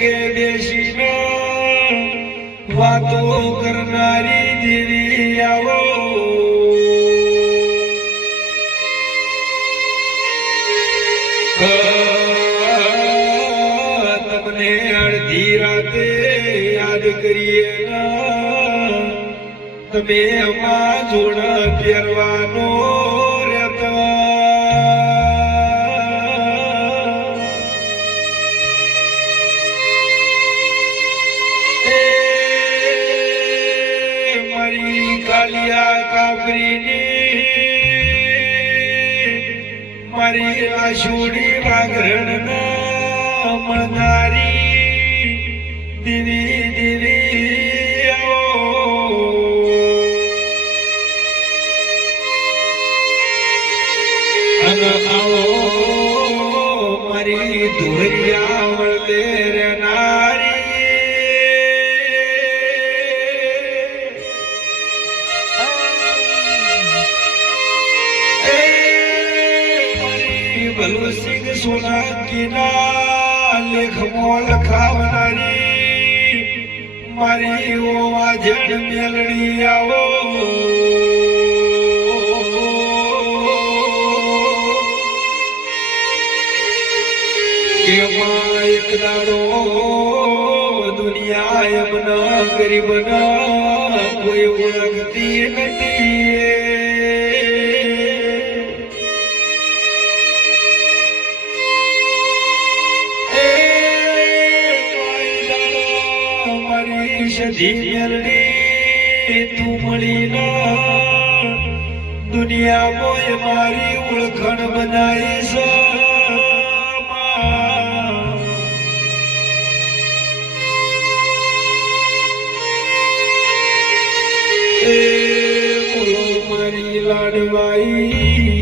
કે બેસીને વાતો કરનારી દેવી આવો. તમને અડધી રાતે યાદ કરીએ ના. તમે અમા જોડ પહેરવાનો મારી આશુડી વાઘરણ મનારી દીવી દીવી આવો આવો મારી મારી ભલુસિંહ સોલંકીના લેખમાં લખાવનારી મારી ઓવા જડ મેલડી આવો. એમાં એક દાડો દુનિયા એમના ગરીબના કોઈ ઓળખતી નથી મેલડી તું મળી દુનિયા મોય મારી ઓળખણ બનાવી લાડવાઈ.